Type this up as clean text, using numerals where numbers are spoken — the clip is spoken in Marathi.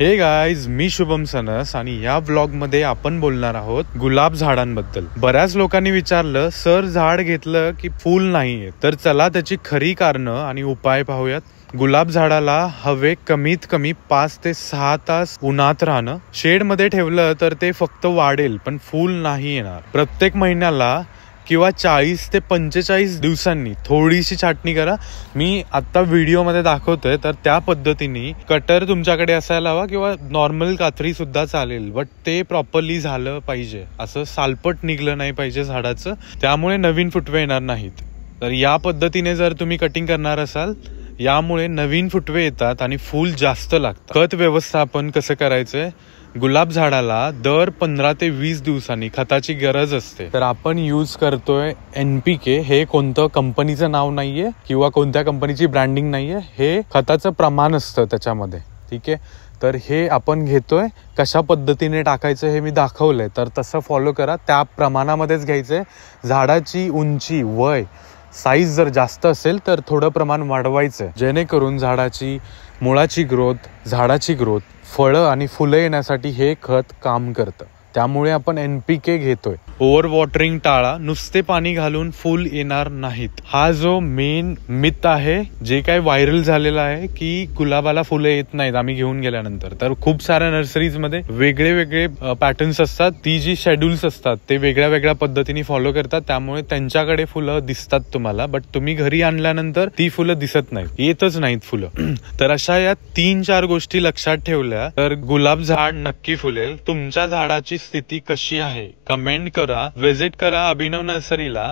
हे गाईज, मी शुभम सनस आणि या व्लॉग मध्ये आपण बोलणार आहोत गुलाब झाडांबद्दल। बऱ्याच लोकांनी विचारलं, सर झाड घेतलं की फूल नाहीये, तर चला त्याची खरी कारणं आणि उपाय पाहूयात। गुलाब झाडाला हवे कमीत कमी 5 ते 6 तास उन्हात राहणं। शेड मध्ये ठेवलं तर ते फक्त वाढेल पण फूल नाही येणार। प्रत्येक महिन्याला किंवा 40 ते 45 दिवसांनी थोडीशी छाटणी करा। मी आता व्हिडिओ मध्ये दाखवतोय तर त्या पद्धतीने कटर तुमच्याकडे असायला हवा किंवा नॉर्मल कात्री सुद्धा चालेल, बट ते प्रॉपरली झालं पाहिजे। असं सालपट निघलं नाही पाहिजे झाडाचं, त्यामुळे नवीन फुटवे येणार नाहीत। तर या पद्धतीने जर तुम्ही कटिंग करणार असाल, यामुळे नवीन फुटवे येतात आणि फूल जास्त लागतं। खत व्यवस्थापन कसं करायचंय? गुलाब झाडाला दर 15 ते 20 दिवसांनी खताची गरज असते। तर आपण यूज करतोय NPK। हे कोणतं कंपनीचं नाव नाहीये किंवा कोणत्या कंपनीची ब्रँडिंग नाहीये, हे खताचं प्रमाण असतं त्याच्यामध्ये, ठीक आहे। तर हे आपण घेतोय। कशा पद्धतीने टाकायचं हे मी दाखवलंय, तर तसं फॉलो करा, त्या प्रमाणामध्येच घ्यायचंय। झाडाची उंची, वय, साईज जर जास्त असेल तर थोडं प्रमाण वाढवायचं, जेणेकरून झाडाची मुळाची ग्रोथ, झाडाची ग्रोथ, फळं आणि फुलं येण्यासाठी हे खत काम करतं। त्यामुळे आपण NPK घेतोय। ओव्हर वॉटरिंग टाळा, नुसते पाणी घालून फुल येणार नाहीत। हा जो मेन मिथ आहे, जे काही व्हायरल झालेला आहे की गुलाबाला फुलं येत नाहीत आम्ही घेऊन गेल्यानंतर, तर खूप साऱ्या नर्सरीज मध्ये वेगळे वेगळे पॅटर्न्स असतात। ती जी शेड्यूल्स असतात ते वेगळ्या वेगळ्या पद्धतीने फॉलो करतात, त्यामुळे त्यांच्याकडे फुलं दिसतात तुम्हाला, बट तुम्ही घरी आणल्यानंतर ती फुलं दिसत नाहीत, येतच नाहीत फुलं। तर अशा या 3-4 गोष्टी लक्षात ठेवल्या तर गुलाब झाड नक्की फुलेल। तुमच्या झाडाची स्थिती कशी आहे कमेंट करा, व्हिजिट करा अभिनव नर्सरीला।